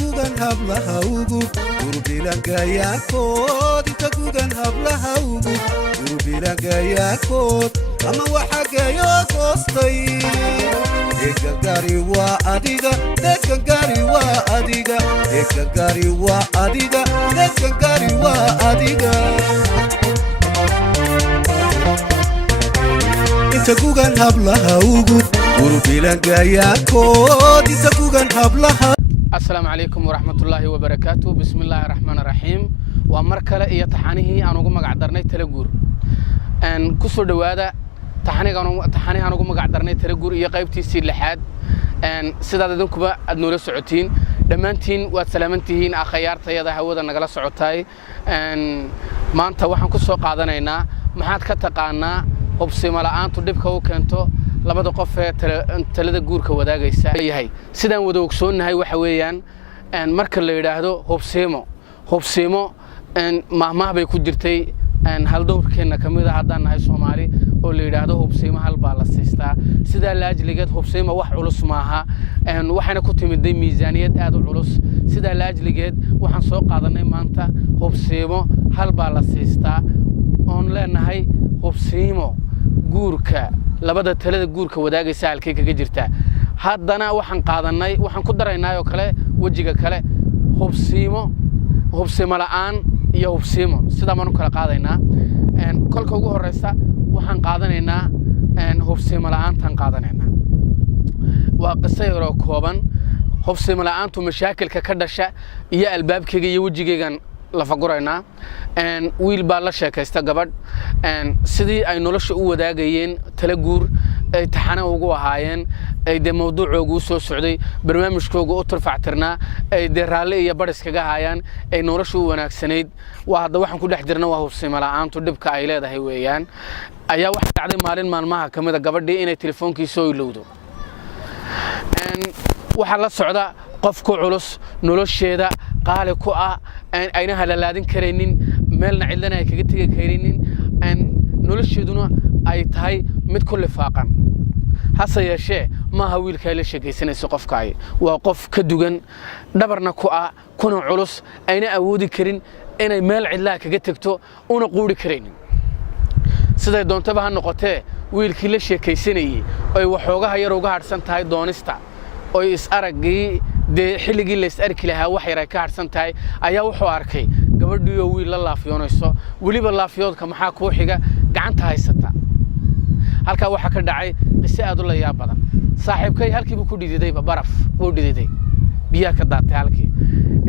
gugan hablaha ugu gurbilangayakood inta gugan hablaha ugu gurbilangayakood ama waxagayo goostay ekagari waa adiga ekagari waa adiga ekagari waa adiga ekagari waa adiga inta gugan hablaha ugu gurbilangayakood inta gugan hablaha. السلام عليكم ورحمة الله وبركاته. بسم الله الرحمن الرحيم. ومركلة إيا تحانيه أنا قم قعدرني تلقور أن كسر دوادا تحانيه أنا قم قعدرني تلقور إيا قيبتي سير لحد أن سداد دنكبا أدنور السعوتين دمانتين وسلامتين أخيار تيادا هودا نقل السعوتاي أن ما أنت وحن كسر قعدنا هنا محاد كتقانا وبسي ملعان تدبك وكنتو labada qof ee talada guurka wadaagaysa yahay sidaan wada ogsoonahay waxa weeyaan marka la yiraahdo hubsiimo maahmaah bay ku jirtay hal doorkeena kamid ah hadaan nahay Soomaali oo la yiraahdo hubsiimo hal baa la siistaa sida laajligeed hubsiimo wax culus maaha waxaana ku timiday miisaaniyad aad u culus sida laajligeed waxaan soo qaadanay maanta hubsiimo hal baa la siistaa oon leenahay hubsiimo guurka labada talada guurka wadaagaysa halkay kaga jirta haddana waxaan qaadanay waxaan ku daraynaa oo kale wajiga kale hubsiimo la'aan iyo hubsiimo sida maanu kala qaadaynaa kolka ugu horeysa waxaan qaadanaynaa hubsiimo la'aantan qaadanaynaa waa qisay yar oo kooban hubsiimo la'aantu mashaakilka ka dhasha iyo albaabkayga iyo wajigaygan la faguraynaa wiil baa la sheekaysta gabadh sidii ay nolosha u wadaagayeen tala guur ay taxana ugu ahaayeen ay de mawduucoogu soo socday barnaamijkoogu u turfactirnaa ay de raalli iyo badhis kaga haayaan ay nolosha u wanaagsanayd waa hadda waxaan ku dhex jirna waa hubsiimo la'aantu dhibka ay leedahay weeyaan ayaa waxa dhacday maalin maalmaha kamid ah gabadhii inay telefoonkiisa soo ilowdo waxa la socda qof ku culus nolosheeda qaali ku ah ayna halalaadin kareenin meelna cidlana ay kaga tagi kareenin nolosheeduna ay tahay mid kulli faaqan hase yeeshee maaha wiilka la sheekaysanayso qofkaay waa qof ka dugan dhabarna ku ah kuna culus ayna awoodi karin inay meel cidlaa kaga tagto una quuri kareenin siday doontaba ha noqotee wiilkii la sheekaysanayay ay waxoogaha yar uga hadhsan tahay doonista oo is aragii de xilligii la is arki lahaa wax yar ay ka hadhsan tahay ayaa wuxuu arkay gabadhii oo wiil la laafiyoonayso waliba laafiyoodka maxaa ku xiga gacanta haysata halka waxa ka dhacay qise aad u la yaab badan saaxiibkay halkii buu ku dhididay baraf oo dhididay biya ka daatay halkii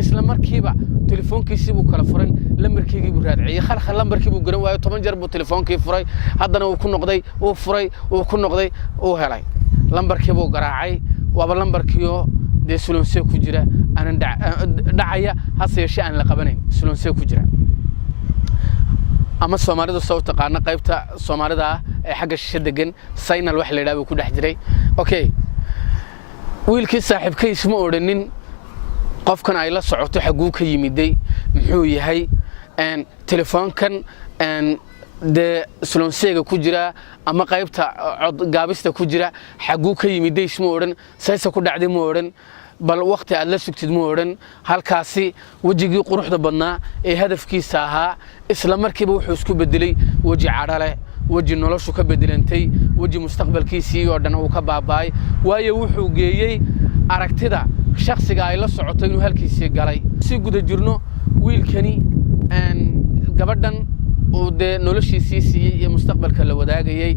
isla markiiba telefoonkiisii buu kala furay lambarkiisii buu raadciyay khalkhal lambarkii buu garan waayo 10 jeer buu telefoonkii furay haddana uu ku noqday uu furay uu ku noqday uu helay lambarkii buu garaacay waaba lambarkiyo de sulonse ku jira aan dhacaya hase yeeshee aan la qabanayn sulonse ku jira ama Soomaalidu soo taqaana qaybta Soomaalida ee xagga shadagan signal wax la yiraahdo ku dhex jiray okay wiilkii saaxiibkiis ma oranin qofkan ay la socoto xaguu ka yimiday muxuu yahay telefoonkan de sulonseega ku jira ama qaybta gaabista ku jira xaguu ka yimiday isma oran saysa ku dhacday ma oran bal waqti aad la sugtid ma oran halkaasi wajigii quruxda badnaa ee hadafkiisa ahaa isla markiiba wuxuu isku bedelay waji cadhale waji noloshu ka bedelantay waji mustaqbalkiisii oo dhan uu ka baabaay waayo wuxuu geeyay aragtida shakhsiga ay la socoto inuu halkiisii galay si guda jirno wiilkani gabadhan oo de noloshiisii siiyay iyo mustaqbalka la wadaagayay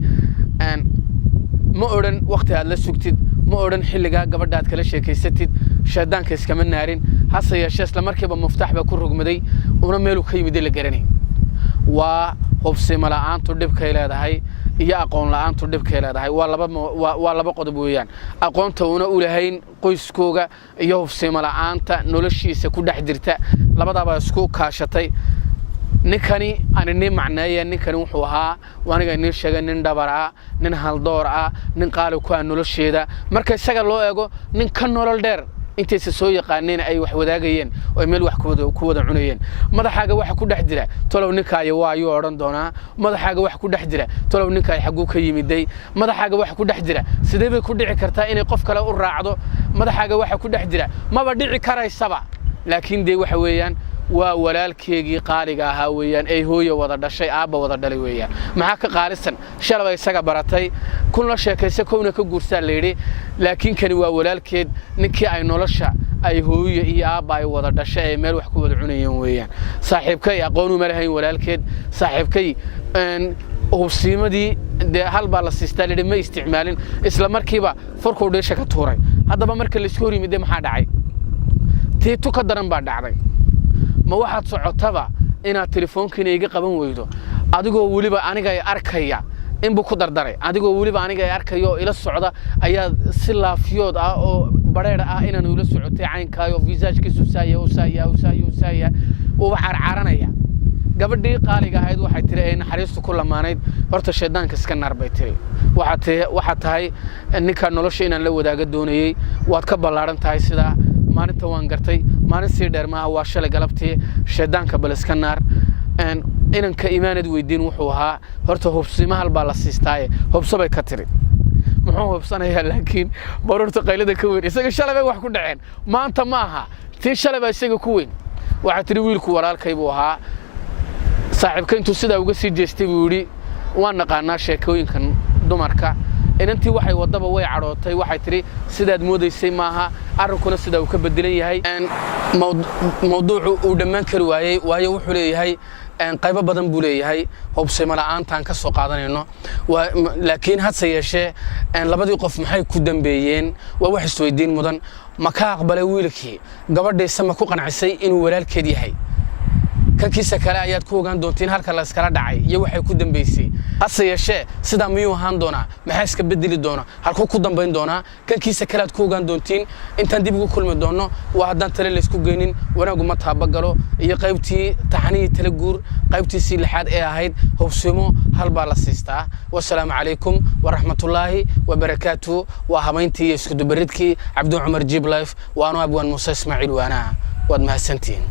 ma oran waqti aad la sugtid ma oran xilliga gabadhaad kala sheekaysatid shaydaanka iskama naarin hase yeeshee isla markiiba muftax ba ku rogmaday una meel ka yimid la garanay waa hubsiimo la'aantu dhibkay leedahay iyo aqoon la'aantu dhibkay leedahay waa laba qodob weeyaan aqoonta una u lahayn qoyskooga iyo hubsiimo la'aanta noloshiisa ku dhex jirta labadaba isku kaashatay ninkani aanay macnaayeen ninkani wuxuu ahaa waaniga inii sheegay nin dhabar ah nin hal door ah nin qaali ku ah nolosheeda marka isaga loo eego nin ka nolol dheer intaysa soo yaqaaneen ay wax wadaagayeen oo meel wax ku wada cunayeen madaxaaga waxa ku dhex jira tolow ninkaayo waa ayuu oran doonaa madaxaaga waxa ku dhex jira tolow ninkaay xaguu ka yimiday madaxaaga waxa ku dhex jira sidee bay ku dhici kartaa inay qof kale u raacdo madaxaaga waxa ku dhex jira maba dhici karaysaba laakiin de waxa weeyaan waa walaalkeegii qaaliga ahaa weeyaan ay hooyo wada dhashay aabba wada dhalay weeyaan maxaa ka qaalisan shalay isaga baratay kun la sheekaysa koona ka guursaa leeyri laakiin kani waa walaalkeed ninkii ay nolosha ay hooyo iyo aabba ay wada dhashay ay meel wax ku wada cunayeen weeyaan saaxiibkay aqoon uma lahayn walaalkeed saaxiibkay hubsiimadii de hal baa la siistaa leeyri ma isticmaalin isla markiiba furku dheesha ka tuuray haddaba marka la isku hor yimid maxaa dhacay teetu ka daran baa dhacday ma waxaad socotaba inaad telefoonkiina iga qaban weydo adigoo waliba aniga ay arkaya in buu ku dardaray adigoo waliba aniga ay arkayo ila socda ayaa si laafiyood ah oo bareer ah inaan ula socotay caynkaayo visaajkiisu saaya oo carcaranaya gabadhii qaaliga ahayd waxay tiri ay naxariistu ku lamaanayd horta sheedaanka iska naarbay tiri waxa tahay ninka nolosha inaan la wadaaga doonayay waad ka ballaaran tahay sida maalinta waan gartay maalin si dheer ma waa shalay galabtii sheedaanka bal iska naar inanka iimaanad weydiin wuxuu ahaa horta hubsima hal baa la siistaaye hubsabay ka tiri muxuu hubsanayaa laakiin barorta qaylada ka weyn isaga shalay bay wax ku dhaceen maanta ma aha tii shalay baa isaga ku weyn waxa tiri wiilku walaalkay buu ahaa saaxiibka intuu sidaa uga sii jeestay buu yiri waan naqaanaa sheekooyinkan dumarka inantii waxay wadaba way carootay waxay tiri sidaad moodaysay maaha arrinkuna sida uu ka bedelan yahay mawduucu uu dhammaan kari waayay waayo wuxuu leeyahay qaybo badan buu leeyahay hubsimo la'aantaan ka soo qaadanayno laakiin hadse yeeshee labadii qof maxay ku dambeeyeen waa wax isweydiin mudan ma ka aqbalay wiilkii gabadhiisa ma ku qancisay inuu walaalkeed yahay kankiisa kale ayaad ku ogaan doontiin halka la iskala dhacay iyo waxay ku dambeysay hase yeeshee sida miyuu ahaan doonaa maxaa iska bedeli doona halkuu ku dambayn doonaa kankiisa kale aad ku ogaan doontiin intaan dib ugu kulmi doono waa haddaan tale la isku geynin wanaagu ma taabagalo iyo qaybtii taxanihii tala guur qaybtiisii lixaad ee ahayd hubsimo hal baa la siistaa wasalaamu calaykum waraxmatullaahi wabarakaatu waa habayntii iyo isku dubaridkii cabdi cumar jiib life waanu abwaan muuse ismaaciil waanaa waad mahadsantihiin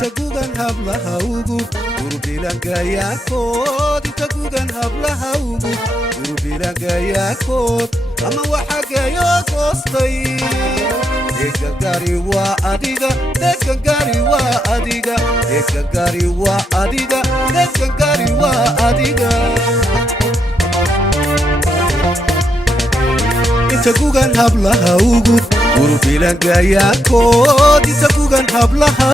tagugan hablaha ugu urbilagayakood tagugan hablaha ugu urbilagayakood ama waxa gayo goostay egagari waa adiga egagari waa adiga egagari waa adiga egagari waa adiga tagugan hablaha ugu urbilagayakood tagugan hablaha